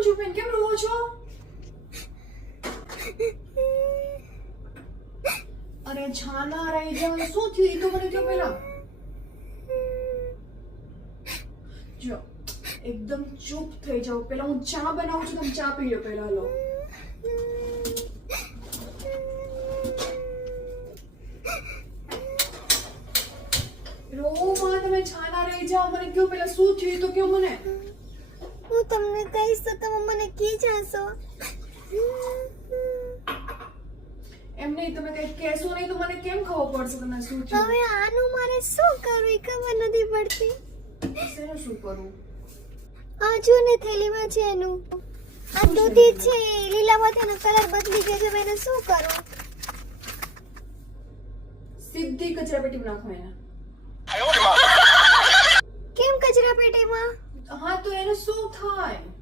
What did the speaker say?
મંજુબેન કેમ રોવો છો? અરે છાના રહી જા શું થયું? એ તો મને જો પેલા જો, એકદમ ચૂપ થઈ જાવ પેલા હું ચા બનાવું છું, તમે ચા પી લો પેલા લો રો માં તમે છાના રહી જાઓ. મને કયો પેલા શું થયું? તો કયો મને. તમને કહીશ તો તમે મને કી જાશો એમ નહીં તમે કઈ કહેશો નહીં તો મને કેમ ખબર પડશે તમે શું છે હવે આનું મારે શું કરવું ખબર નથી પડતી. શેનું શું કરું? આ જો ને થેલીમાં છે એનું. આ દૂધી છે લીલામાં તેનો કલર બદલી ગયો છે એને શું કરું? સીધી કચરા નાખો એને. કેમ કચરા